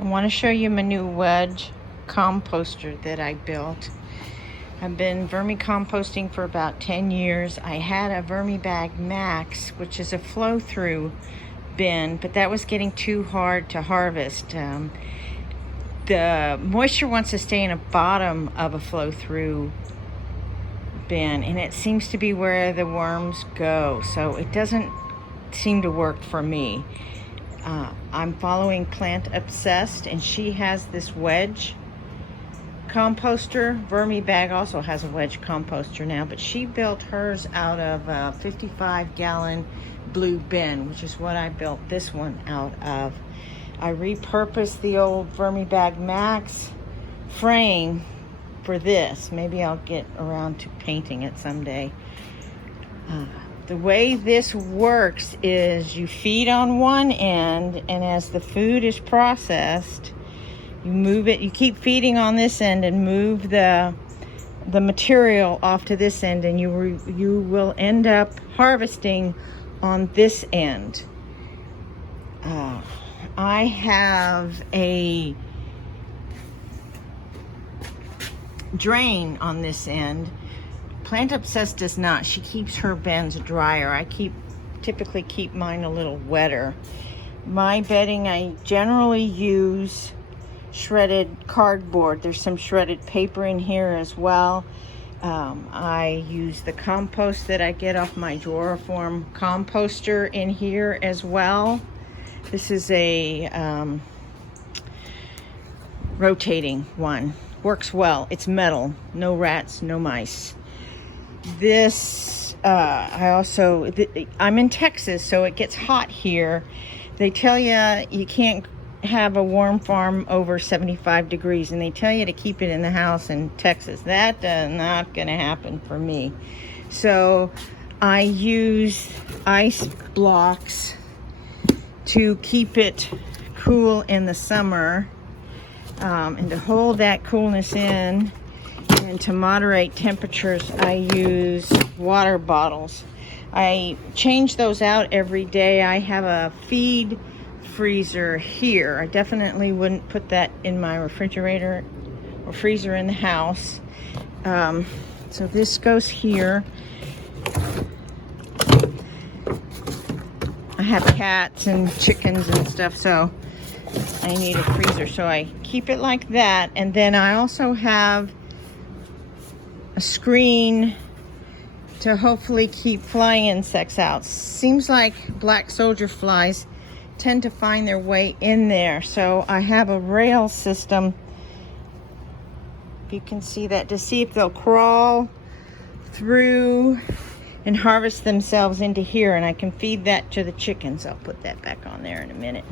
I want to show you my new wedge composter that I built. I've been vermicomposting for about 10 years. I had a Vermibag Max, which is a flow-through bin, but that was getting too hard to harvest. The moisture wants to stay in the bottom of a flow-through bin, and it seems to be where the worms go, so it doesn't seem to work for me. I'm following Plant Obsessed, and she has this wedge composter. Vermibag also has a wedge composter now, but she built hers out of a 55-gallon blue bin, which is what I built this one out of. I repurposed the old Vermibag Max frame for this. Maybe I'll get around to painting it someday. The way this works is you feed on one end, and as the food is processed, you move it, you keep feeding on this end and move the material off to this end, and you will end up harvesting on this end. I have a drain on this end. Plant Obsessed does not. She keeps her bins drier. I typically keep mine a little wetter. My bedding, I generally use shredded cardboard. There's some shredded paper in here as well. I use the compost that I get off my Drawerform composter in here as well. This is a rotating one. Works well. It's metal. No rats, no mice. This, I'm in Texas, so it gets hot here. They tell you you can't have a worm farm over 75 degrees, and they tell you to keep it in the house in Texas. That is not going to happen for me. So I use ice blocks to keep it cool in the summer, and to hold that coolness in. And to moderate temperatures, I use water bottles. I change those out every day. I have a feed freezer here. I definitely wouldn't put that in my refrigerator or freezer in the house. So this goes here. I have cats and chickens and stuff, so I need a freezer. So I keep it like that. And then I also have a screen to hopefully keep flying insects out. Seems like black soldier flies tend to find their way in there, so I have a rail system, if you can see that, to see if they'll crawl through and harvest themselves into here, and I can feed that to the chickens. I'll put that back on there in a minute.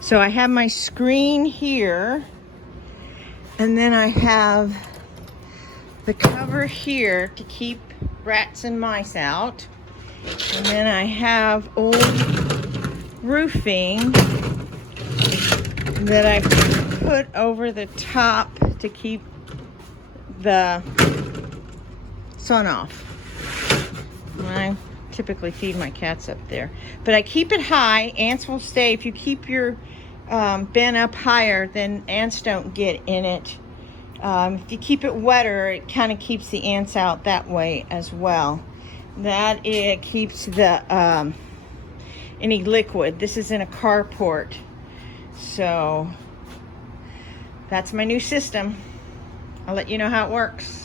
So I have my screen here, and then I have the cover here to keep rats and mice out, and then I have old roofing that I put over the top to keep the sun off. I typically feed my cats up there, but I keep it high. Ants will stay. If you keep your bin up higher, then ants don't get in it. If you keep it wetter, it kind of keeps the ants out that way as well. That it keeps the any liquid. This is in a carport, so that's my new system. I'll let you know how it works.